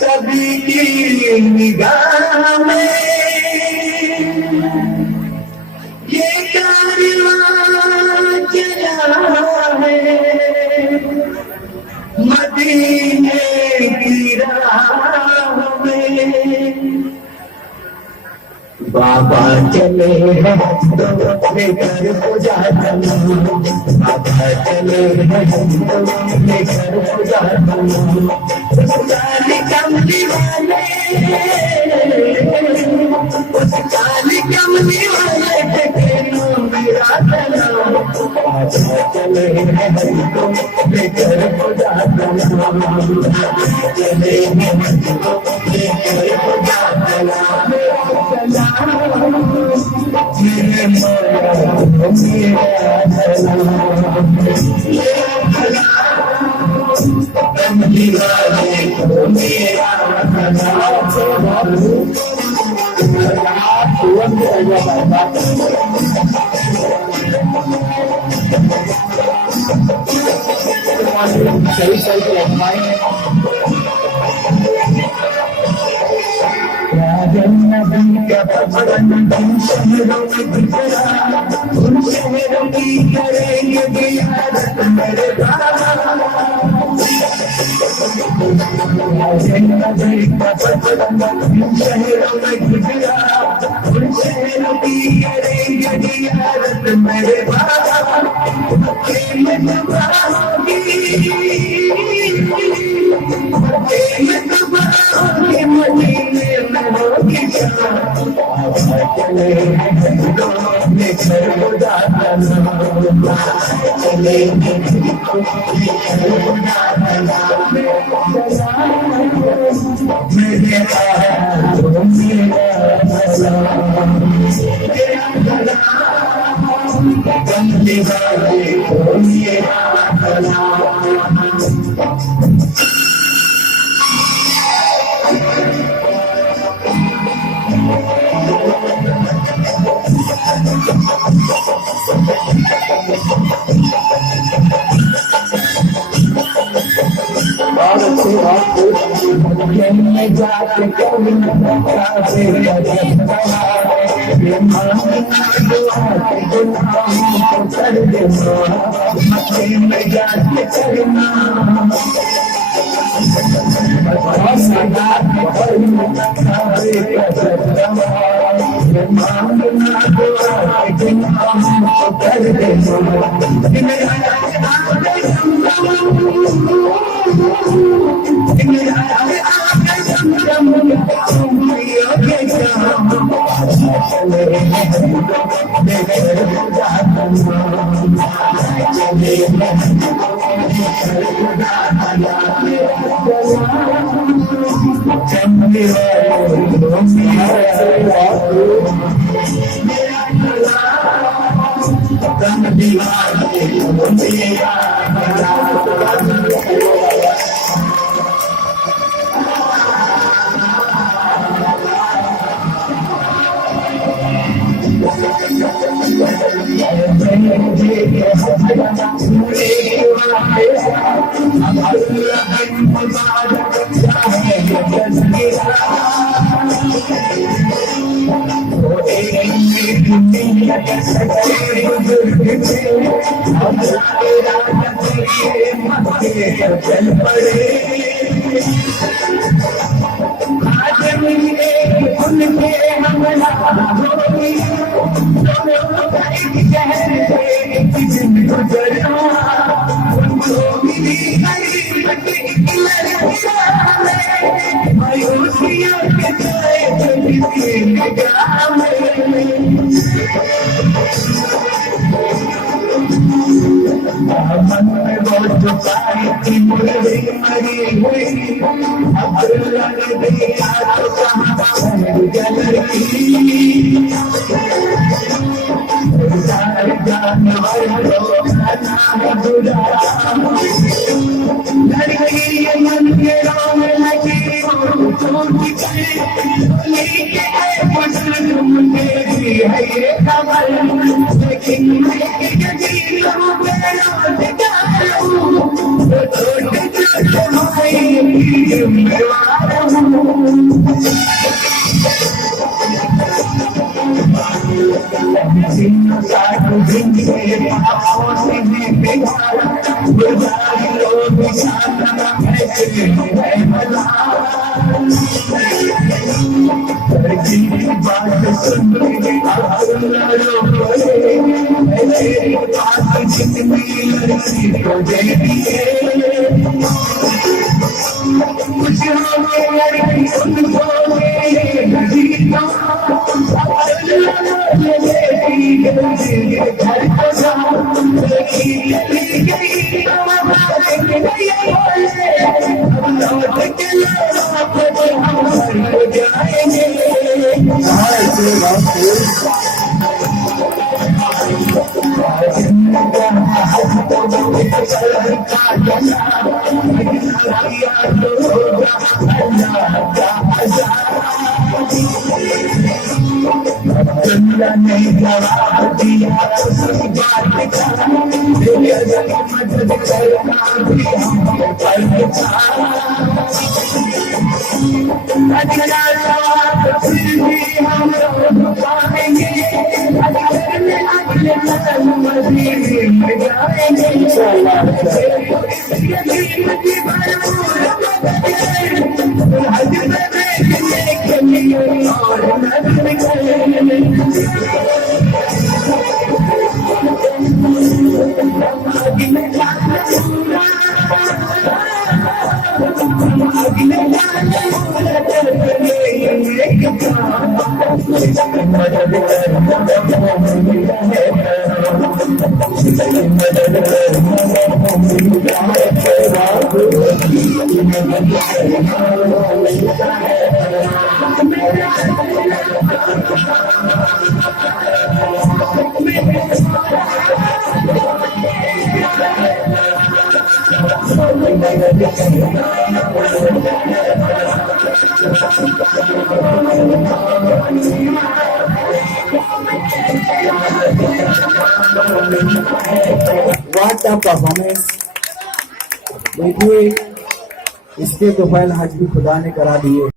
सभी की निगाह में ये कारवां चला है मदीने की राह में। बाबा चले हैं तो लेकर पूजा करना, बाबा चले हैं तो लेकर पूजा करना। काली कमली वाले, उस काली कमली वाले के नाम मेरा नाम। बाबा चले हैं तो लेकर पूजा करना, चले हैं तो लेकर पूजा करना। मेरे मोया मेरा सलाम, कमली वाले को मेरा सलाम। सही सही नबी का पवन तुम शहरों में गुजरा, उन शहरों की करेंगे जियारत मेरे बाबा। नबी का पवन तुम शहरों में गुजरा, उन शहरों की करेंगे जियारत मेरे बाबा। चले जाके कभी कर देना, जाके करना चल पड़े उनके हमला गुजरा उनको मिली मायूसियों के निगाह में मन में बहुत छुपाई थी मुर्गी मरी हुई, अब लग दिया तो कहाँ जल रही जानवर लड़ गई मन के राम लगी है ये खबर, लेकिन मैं सीनों साथ जिनके पापों से है बिगाड़ा बुझाई लोग निशाना ऐसे है भला धरती की बात सुन के अपना रोए ऐसे बात जितनी लड़की को दे दिए कुछ होने लड़की उनको जीता घर को दुनिया ने जवाब दिया बात का मदद करना भी हम अगला सवाल फिर भी हम पाएंगे अगले मदीने में जाएंगे What a performance! देखिए इसके तो फैल हज भी खुदा ने करा दिए।